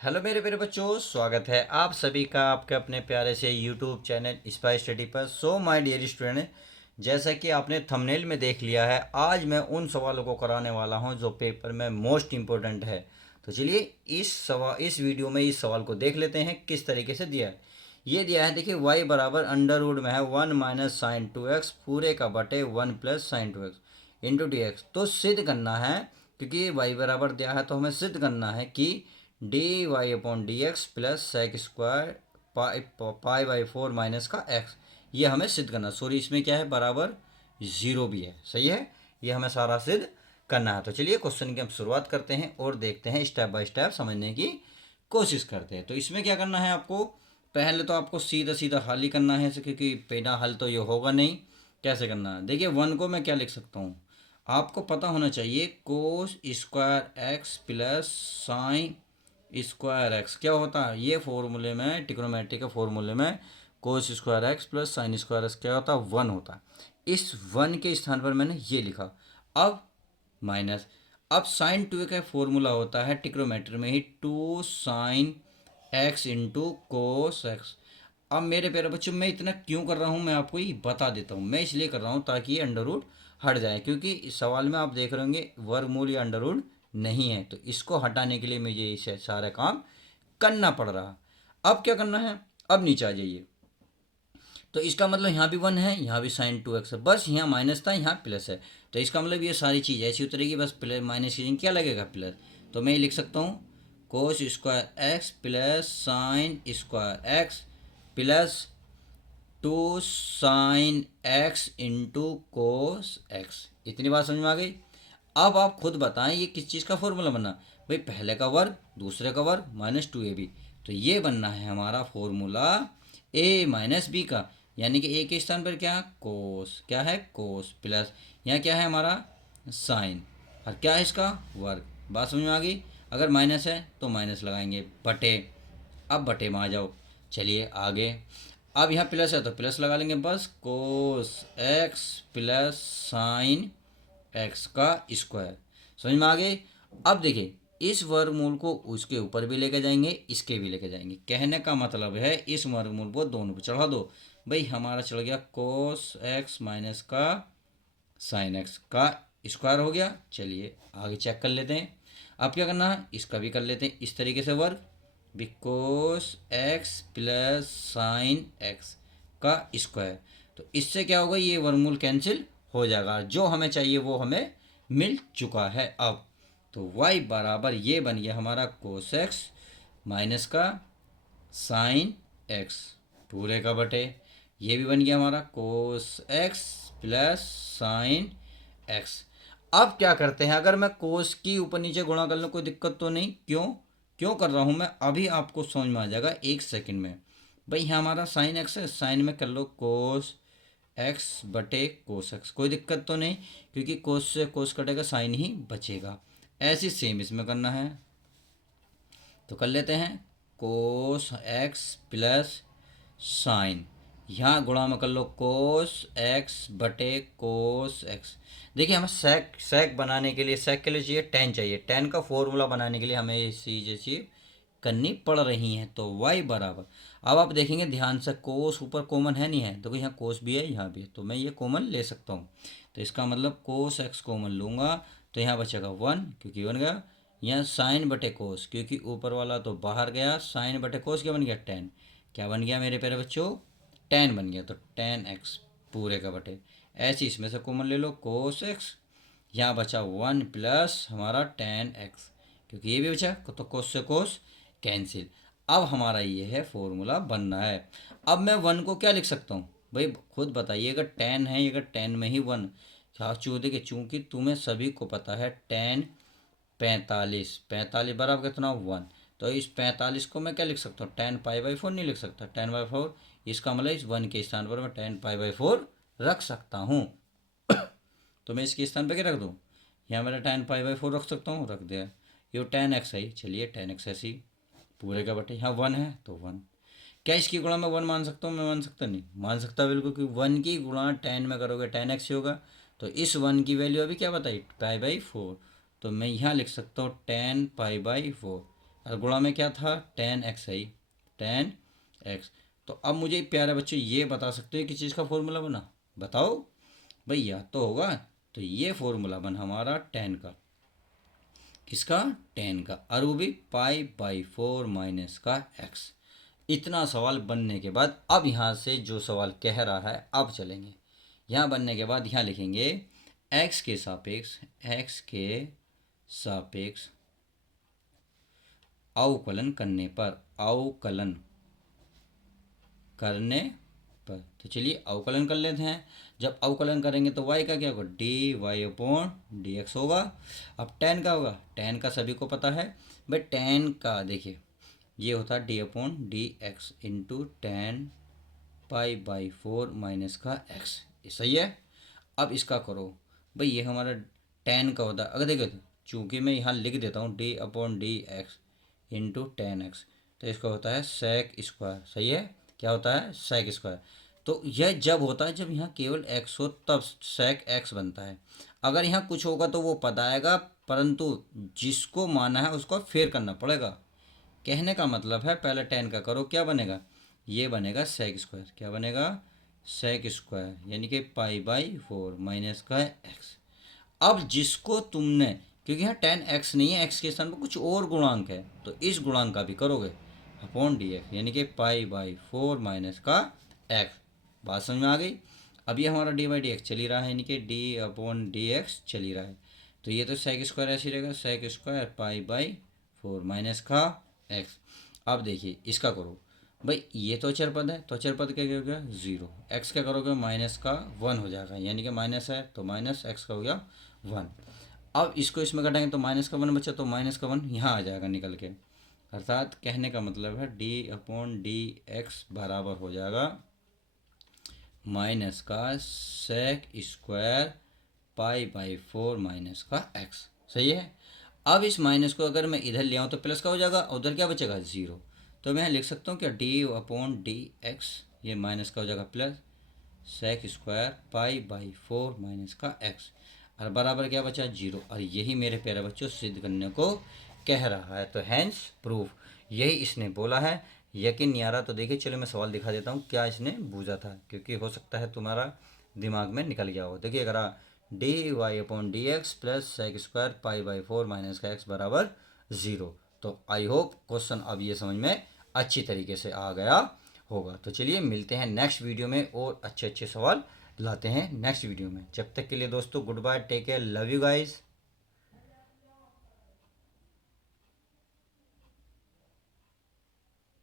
Hello मेरे प्यारे बच्चों, स्वागत है आप सभी का आपके अपने प्यारे से यूट्यूब चैनल स्पाई स्टडी पर। सो माय डियर स्टूडेंट, जैसा कि आपने थंबनेल में देख लिया है, आज मैं उन सवालों को कराने वाला हूं जो पेपर में मोस्ट इम्पोर्टेंट है। तो चलिए इस वीडियो में इस सवाल को देख लेते हैं किस तरीके से दिया है। ये दिया है, देखिए y बराबर अंडर रूट में है 1 - sin 2x पूरे का बटे 1 + sin 2x into D x. तो सिद्ध करना है, क्योंकि y बराबर दिया है तो हमें सिद्ध करना है कि dy/dx प्लस सेक स्क्वायर पाई/4 माइनस का x, ये हमें सिद्ध करना। सॉरी, इसमें क्या है, बराबर ज़ीरो भी है, सही है। ये हमें सारा सिद्ध करना है। तो चलिए क्वेश्चन की हम शुरुआत करते हैं और देखते हैं, स्टेप बाय स्टेप समझने की कोशिश करते हैं। तो इसमें क्या करना है आपको, पहले तो आपको सीधा सीधा हल ही करना है, क्योंकि बिना हल तो ये होगा नहीं। कैसे करना है, देखिए वन को मैं क्या लिख सकता हूँ, आपको पता होना चाहिए cos square x plus sine square x क्या होता है। ये फॉर्मूले में, ट्रिग्नोमेट्री के फॉर्मूले में cos square x plus sine square x क्या होता है, वन होता है। इस वन के स्थान पर मैंने ये लिखा। अब माइनस, अब साइन टू का फॉर्मूला होता है ट्रिग्नोमेट्री में ही 2 sin x into cos x. अब मेरे प्यारे बच्चों, मैं इतना क्यों कर रहा हूँ मैं आपको ये बता देता हूँ। मैं इसलिए कर रहा हूँ ताकि ये अंडर रूट हट जाए, क्योंकि इस सवाल में आप देख रहे होंगे वर्गमूल या अंडर रूट नहीं है, तो इसको हटाने के लिए मुझे इसे सारा काम करना पड़ रहा। अब क्या करना है, अब नीचे आ जाइए। तो इसका मतलब यहाँ भी वन है, यहाँ भी साइन 2x है, बस यहाँ माइनस था यहाँ प्लस है। तो इसका मतलब ये सारी चीज़ ऐसी उतरेगी, बस प्लस माइनस की जगह क्या लगेगा, प्लस। तो मैं ये लिख सकता हूँ cos square x plus sine square x plus 2 sin x into cos x. इतनी बात समझ में आ गई। अब आप खुद बताएं ये किस चीज़ का फॉर्मूला बनना। भाई पहले का वर्ग दूसरे का वर्ग माइनस 2ab, तो ये बनना है हमारा फॉर्मूला a माइनस बी का। यानी कि a के स्थान पर क्या, कोस, क्या है कोस, प्लस यहाँ क्या है हमारा साइन, और क्या है इसका वर्ग। बात समझ में आ गई। अगर माइनस है तो माइनस लगाएंगे, बटे, अब बटे में आ जाओ। चलिए आगे, अब यहाँ प्लस है तो प्लस लगा लेंगे, बस cos x plus sine x का स्क्वायर। समझ में आ गए। अब देखिए, इस वर्गमूल को उसके ऊपर भी लेके जाएंगे, इसके भी लेके जाएंगे। कहने का मतलब है इस वर्गमूल को दोनों पे चढ़ा दो। भाई हमारा चढ़ गया कोस एक्स माइनस का साइन एक्स का स्क्वायर हो गया। चलिए आगे चेक कर लेते हैं। अब क्या करना है, इसका भी कर लेते हैं इस तरीके से वर्ग, because x plus sine x का स्क्वायर। तो इससे क्या होगा, ये वर्गमूल कैंसिल हो जाएगा, जो हमें चाहिए वो हमें मिल चुका है। अब तो y बराबर ये बन गया हमारा कोस एक्स माइनस का साइन एक्स पूरे का बटे, ये भी बन गया हमारा cos x plus sine x. अब क्या करते हैं, अगर मैं कोस की ऊपर नीचे गुणा कर लूँ कोई दिक्कत तो नहीं, क्यों क्यों कर रहा हूँ मैं, अभी आपको समझ में आ जाएगा एक सेकंड में। भाई यहाँ हमारा साइन एक्स है, साइन में कर लो कोस एक्स बटे कोस एक्स, कोई दिक्कत तो नहीं, क्योंकि कोस से कोस कटेगा साइन ही बचेगा। ऐसे सेम इसमें करना है, तो कर लेते हैं कोस एक्स प्लस साइन, यहाँ गुणा में कर लो कोस एक्स बटे कोस एक्स। देखिए हमें सेक सेक बनाने के लिए, सेक के लिए चाहिए टेन, चाहिए टेन का फॉर्मूला बनाने के लिए हमें ये चीज़ें चाहिए करनी पड़ रही हैं। तो y बराबर, अब आप देखेंगे ध्यान से, कोस ऊपर कॉमन है नहीं है, तो यहाँ कोस भी है यहाँ भी है, तो मैं ये कॉमन ले सकता हूँ। तो इसका मतलब कोस एक्स कॉमन लूँगा तो यहाँ बचेगा वन, क्योंकि बन गया। यहाँ साइन बटे कोस, क्योंकि ऊपर वाला तो बाहर गया, साइन बटे कोस क्या बन गया, टेन। क्या बन गया मेरे प्यारे बच्चों, टेन बन गया। तो टेन एक्स पूरे का बटे, ऐसे इसमें से कॉमन ले लो कोस एक्स, यहाँ बचा वन प्लस हमारा टेन एक्स, क्योंकि ये भी बचा तो कोस से कोस कैंसिल। अब हमारा ये है फॉर्मूला बनना है। अब मैं वन को क्या लिख सकता हूँ, भाई खुद बताइए, अगर टेन है, अगर टेन में ही वन, देखिए चूंकि तुम्हें सभी को पता है टेन 45, 45 बराबर कितना, वन। तो इस 45 को मैं क्या लिख सकता हूँ, 10 पाई/4 नहीं लिख सकता, 10/4। इसका मतलब इस वन के स्थान पर मैं 10 पाई/4 रख सकता हूँ। तो मैं इसके स्थान पर क्या रख दूँ, यहाँ मेरा 10 पाई/4 रख सकता हूँ, रख दिया। ये 10x है, चलिए 10x ऐसी पूरे का बटे, यहाँ वन है तो वन। क्या इसकी गुणा में वन मान सकता हूँ, मैं मान सकता नहीं, मान सकता बिल्कुल, क्योंकि वन की गुणा 10 में करोगे 10x ही होगा। तो इस वन की वैल्यू अभी क्या बताई, पाई/4, तो मैं यहाँ लिख सकता हूँ 10 पाई/4। और गुणा में क्या था, टेन एक्स है, टेन एक्स। तो अब मुझे प्यारे बच्चों ये बता सकते हो किस चीज़ का फॉर्मूला बना, बताओ भाई, या तो होगा। तो ये फॉर्मूला बना हमारा टेन का, किसका, टेन का, और वो भी पाई बाई फोर माइनस का एक्स। इतना सवाल बनने के बाद अब यहाँ से जो सवाल कह रहा है अब चलेंगे। यहाँ बनने के बाद यहाँ लिखेंगे एक्स के सापेक्ष, एक्स के सापेक्ष अवकलन करने पर, अवकलन करने पर। तो चलिए अवकलन कर लेते हैं। जब अवकलन करेंगे तो y का क्या होगा, d y upon d x होगा। अब टेन का होगा, टेन का सभी को पता है भाई, टेन का देखिए ये होता है D upon d x into ten pi by four minus का एक्स, ये सही है। अब इसका करो भाई, ये हमारा टेन का होता है, अगर देखो तो चूँकि मैं यहाँ लिख देता हूँ D upon d x into ten x, तो इसका होता है सेक स्क्वायर, सही है, क्या होता है, सेक स्क्वायर। तो यह जब होता है जब यहाँ केवल एक्स हो तब सेक एक्स बनता है। अगर यहाँ कुछ होगा तो वो पता आएगा, परंतु जिसको माना है उसको फेर करना पड़ेगा। कहने का मतलब है पहले टेन का करो, क्या बनेगा, ये बनेगा सेक स्क्वायर, क्या बनेगा, सेक स्क्वायर, यानी कि पाई बाई फोर माइनस का एक्स। अब जिसको तुमने, क्योंकि यहाँ टेन एक्स नहीं है, एक्स के स्थान पर कुछ और गुणांक है, तो इस गुणांक का भी करोगे अपॉन डी एक्स, यानी कि पाई बाई फोर माइनस का एक्स। बात समझ में आ गई। अब ये हमारा डी बाई डी एक्स चल ही रहा है, यानी कि डी अपॉन डी एक्स चल ही रहा है। तो ये तो सेक स्क्वायर ऐसे ही रहेगा, sec square pi by four minus का एक्स। अब देखिए इसका करो भाई, ये तो अचर पद है, तो अचर पद क्या हो गया, जीरो। एक्स क्या करोगे, माइनस का वन हो जाएगा, यानी कि माइनस है तो माइनस एक्स का हो गया वन। अब इसको इसमें घटाएंगे तो माइनस का वन बचा, तो माइनस का वन यहाँ आ जाएगा निकल के। अर्थात कहने का मतलब है डी अपॉन डी एक्स बराबर हो जाएगा माइनस का sec square pi by four minus का एक्स, सही है। अब इस माइनस को अगर मैं इधर ले आऊँ तो प्लस का हो जाएगा, उधर क्या बचेगा, ज़ीरो। तो मैं लिख सकता हूँ क्या, डी अपॉन डी एक्स, ये माइनस का हो जाएगा plus sec square pi by four minus का एक्स, और बराबर क्या बचा, जीरो। और यही मेरे प्यारे बच्चों सिद्ध करने को कह रहा है, तो हैंस प्रूफ, यही इसने बोला है। यकीन नहीं आ रहा तो देखिए, चलो मैं सवाल दिखा देता हूँ क्या इसने बूझा था, क्योंकि हो सकता है तुम्हारा दिमाग में निकल गया हो। देखिए अगर d y upon d x plus sec square pi by four minus का एक्स बराबर ज़ीरो। तो आई होप क्वेश्चन अब ये समझ में अच्छी तरीके से आ गया होगा। तो चलिए मिलते हैं नेक्स्ट वीडियो में, और अच्छे अच्छे सवाल लाते हैं नेक्स्ट वीडियो में। जब तक के लिए दोस्तों goodbye, take care, love you guys.